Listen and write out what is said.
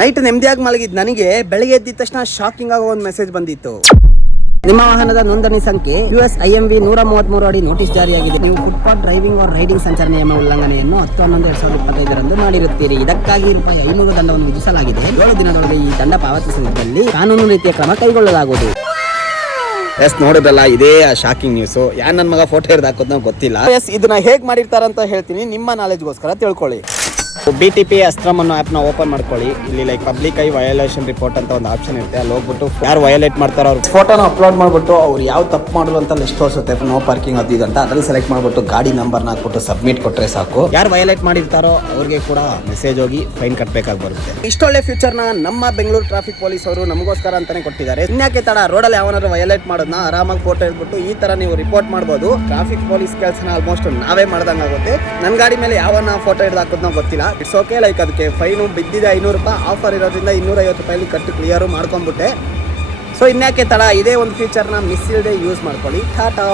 Night ನೆಮ್ಮದಿಯಾಗಿ ಮಲಗಿದ್ ನನಗೆ ಬೆಳಗ್ಗೆ ಎದ್ದಿದ ತಕ್ಷಣ ಶಾಕಿಂಗ್ ಆಗೋ ಒಂದು ಮೆಸೇಜ್ ಬಂದಿತ್ತು. ನಿಮ್ಮ ವಾಹನದ ನೋಂದಣಿ ಸಂಖ್ಯೆ USIMV 133 ಅಡಿ ನೋಟಿಸ್ ಜಾರಿಯಾಗಿದೆ. ನೀವು ಫುಟ್ಪಾತ್ ಡ್ರೈವಿಂಗ್ ಆರ್ ರೈಡಿಂಗ್ ಸಂಚಾರ ನಿಯಮ ಉಲ್ಲಂಘನೆಯನ್ನು 10/11/2025 ಮಾಡಿರುತ್ತೀರಿ. ಇದಕ್ಕಾಗಿ ₹500 ದಂಡವನ್ನು ವಿಧಿಸಲಾಗಿದೆ. 7 ದಿನದೊಳಗೆ ಈ ದಂಡ ಪಾವತಿಸದಿದ್ದಲ್ಲಿ ಕಾನೂನು ರೀತಿಯ ಕ್ರಮ ಕೈಗೊಳ್ಳಲಾಗುವುದು. ಎಸ್, ನೋಡಿದ್ರಲ್ಲ, ಇದೇ ಶಾಕಿಂಗ್ ನ್ಯೂಸ್. ಯಾರು ನನ್ನ ಮಗ ಫೋಟೋ ಹಿಡಿದು ಹಾಕೋದು ಗೊತ್ತಿಲ್ಲ. ಎಸ್, ಇದನ್ನ ಹೇಗೆ ಮಾಡಿರ್ತಾರಂತ ಹೇಳ್ತೀನಿ, ನಿಮ್ಮ ನಾಲೆಜ್ಗೋಸ್ಕರ ತಿಳ್ಕೊಳ್ಳಿ. BTP ಅಸ್ತ್ರಮ್ ಅನ್ನೋ ಆ್ಯಪ್ನ ಓಪನ್ ಮಾಡ್ಕೊಳ್ಳಿ. ಇಲ್ಲಿ ಪಬ್ಲಿಕ್ ಐ ವಯೋಲೇಷನ್ ರಿಪೋರ್ಟ್ ಅಂತ ಒಂದು ಆಪ್ಷನ್ ಇರುತ್ತೆ. ಅಲ್ಲಿ ಹೋಗ್ಬಿಟ್ಟು ಯಾರು ವಯೋಲೇಟ್ ಮಾಡ್ತಾರೋ ಅವ್ರ ಫೋಟೋನ ಅಪ್ಲೋಡ್ ಮಾಡ್ಬಿಟ್ಟು ಅವ್ರು ಯಾವ ತಪ್ಪು ಮಾಡಲು ಅಂತ ಲಿಸ್ಟ್ ತೋರಿಸುತ್ತೆ. ನೋ ಪಾರ್ಕಿಂಗ್ ಅದು ಅಂತ ಅದ್ರಲ್ಲಿ ಸೆಲೆಕ್ಟ್ ಮಾಡ್ಬಿಟ್ಟು ಗಾಡಿ ನಂಬರ್ನ ಹಾಕ್ಬಿಟ್ಟು ಸಬ್ಮಿಟ್ ಕೊಟ್ಟರೆ ಸಾಕು. ಯಾರು ವಯೋಲೇಟ್ ಮಾಡಿರ್ತಾರೋ ಅವ್ರಿಗೆ ಕೂಡ ಮೆಸೇಜ್ ಹೋಗಿ ಫೈನ್ ಕಟ್ಟಬೇಕಾಗಿ ಬರುತ್ತೆ. ಇಷ್ಟೊಳ್ಳೆ ಫ್ಯೂಚರ್ನ ನಮ್ಮ ಬೆಂಗಳೂರು ಟ್ರಾಫಿಕ್ ಪೊಲೀಸ್ ಅವರು ನಮಗೋಸ್ಕರ ಅಂತಾನೆ ಕೊಟ್ಟಿದ್ದಾರೆ. ಇನ್ಯಾಕೆ ತಡ, ರೋಡಲ್ಲಿ ಯಾವನಾದ್ರು ವಯೋಲೇಟ್ ಮಾಡೋದನ್ನ ಆರಾಮಾಗಿ ಫೋಟೋ ಇಟ್ಬಿಟ್ಟು ಈ ತರ ನೀವು ರಿಪೋರ್ಟ್ ಮಾಡ್ಬೋದು. ಟ್ರಾಫಿಕ್ ಪೊಲೀಸ್ ಕೆಲಸನ ಆಲ್ಮೋಸ್ಟ್ ನಾವೇ ಮಾಡ್ದಂಗಾಗುತ್ತೆ. ನನ್ನ ಗಾಡಿ ಮೇಲೆ ಯಾವನ್ನ ಫೋಟೋ ಹಿಡಿದು ಹಾಕೋದನ್ನ ಗೊತ್ತಿಲ್ಲ. It's okay. ಅದಕ್ಕೆ ಫೈನು ಬಿದ್ದಿದೆ ₹500. ಆಫರ್ ಇರೋದ್ರಿಂದ ₹250 ಕಟ್ಟು ಕ್ಲಿಯರ್ ಮಾಡ್ಕೊಂಡ್ಬಿಟ್ಟೆ. ಸೊ ಇನ್ಯಾಕೆ ತಡ, ಇದೇ ಒಂದು ಫೀಚರ್ನ ಮಿಸ್ ಇಲ್ಲದೆ ಯೂಸ್ ಮಾಡ್ಕೊಳ್ಳಿ. ಟಾಟಾ.